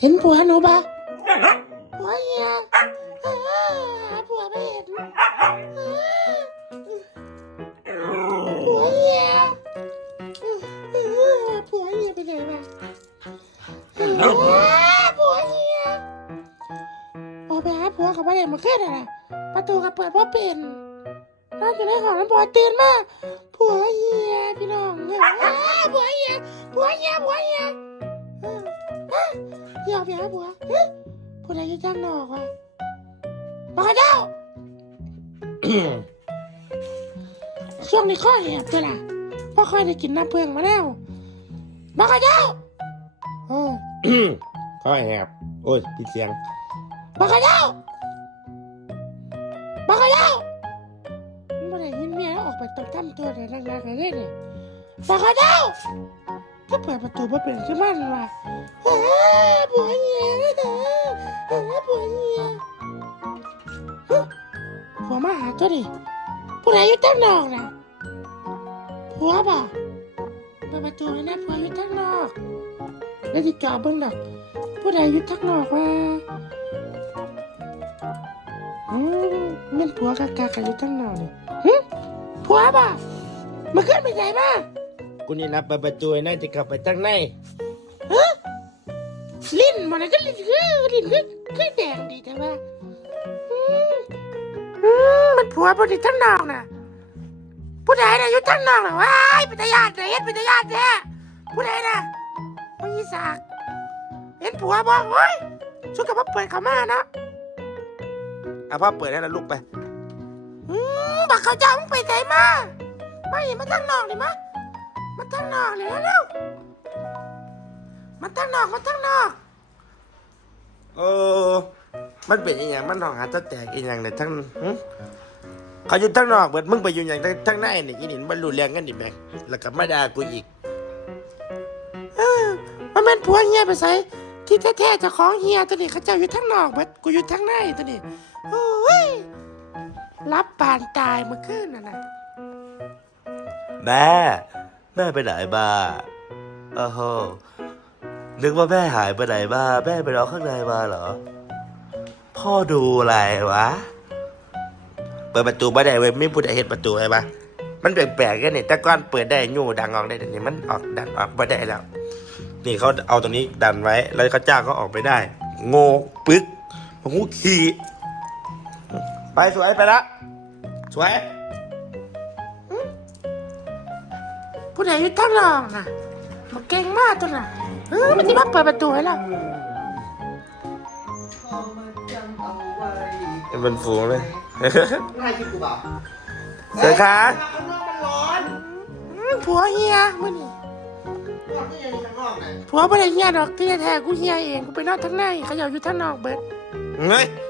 เห็นผัวหนูปะผัวเฮียอ่าผัวไม่เห็นอ่าผัวเฮียอ่าผัวเฮียไปไหนมาอ่าผัวเฮียออกไปหาผัวกับพ่อเด็กมาขึ้นอะนะประตูก็เปิดเพราะเป็นนอนอยู่ในห้องนั้นพอตื่นมาผัวเฮียพี่น้องอ่าผัวเฮียผัวเฮียผัวเฮียอ่าอ่า อยากไปหาผัวเฮ้ยผู้ใดจะจ้างนอกวะบอกให้เจ้าช่วงนี้ข้อแหบด้วยล่ะเพราะค่อยได้กินน้ำเพื่องมาแล้วบอกให้เจ้าโอ้ยข้อแหบโอ้ยพี่เสียงบอกให้เจ้าบอกให้เจ้าเมื่อไหร่ยินเมียแล้วออกไปต้องทำตัวแต่นักๆเลยเนี่ยบอกให้เจ้าถ้า เปิดประตูมาเป็นขึ้นมันว่ะผัวเหี้ยผัวเหี้ยผัวมาหาตัวดิผู้ใดอยู่ตั้งนอกนะผัวบ่เปิดประตูเลยนะผัวอยู่ตั้งนอกแล้วที่จอเบิ่งดอกผู้ใดอยู่ตั้งนอกว่าอืมแม่นผัวกากากันอยู่ตั้งนอกนี่หึผัวบ่มาขึ้นไปไหนมา กูนี่นะเปิดประตูให้น่าจะกลับไปตั้งในลิ้นมันก็ลิ้นคือลิ้นคือคือแดงดีแต่ว่าอืมอืมมันผัวบไดีทั้งนอกน่ะผู้ใดน่ะอยู่ทั้งนอกน่ะว้ายเป็นตาญาติเฮ็ดเป็นตาญาติแท้ผู้ใดน่ะพ่อยีสากเห็นผัวบ่โอ้ยชุดกับว่าเปิดเขามาเนาะเอาพ่อเปิดให้แล้วลูกไปอืมบักเขาเจ้ามึงไปไหนมามาเห็นมาทั้งนอกเลยมะ มาทั้งนอกเลยเร็วๆมาทั้งนอกมาทั้งนอก เออ มันเป็นอีหยังมันหองหาตะแตกอีหยังเลยทั้งหึเขาอยู่ทั้งนอกเบิดมึงไปอยู่อย่างทั้งทั้งในนี่อีนี่มันรู้เรื่องกันดิแม่งแล้วก็มาด่ากูอีก เออมันเป็นผัวเฮียไปใส่ที่แท้ๆเจ้าของเฮียตัวนี้เขาเจ้าอยู่ทั้งนอกเบิดกูอยู่ทั้งในตัวนี้โอ้ยรับปานตายเมื่อคืนน่ะนะ แม่แม่ไปไหนมาโอ้โหนึกว่าแม่หายไปไหนมาแม่ไปรอข้างในมาเหรอ พ่อดูอะไรวะ เปิดประตูไม่ได้เว้ยไม่พูดเห็นประตูไอ้ปะมันแปลกๆกันนี่แต่ก่อนเปิดได้ยูดังออกได้แต่นี่มันออกดันออกไม่ได้แล้ว นี่เขาเอาตรงนี้ดันไว้ แล้วเขาจ้างเขาออกไปได้ โง่ปึ๊กผมงูขี่ไปสวยไปละสวย ผู้ใดอยู่ทั้งนอกน่ะมาเก่งมากตัวน่ะเออมันจะมาเปิดประตูให้เราเป็นเป็นฝูงเลยง่ายที่กูบอกเสือขาข้างนอกมันร้อนอืมผัวเฮียมื่อนี้ร้อนนี่ยังข้างนอกไหนผัวไม่ได้เฮียดอกที่แท้ๆกูเฮียเองกูไปนอนทั้งในเขาเจ้าอยู่ทั้งนอกเบิดเฮ้ยเ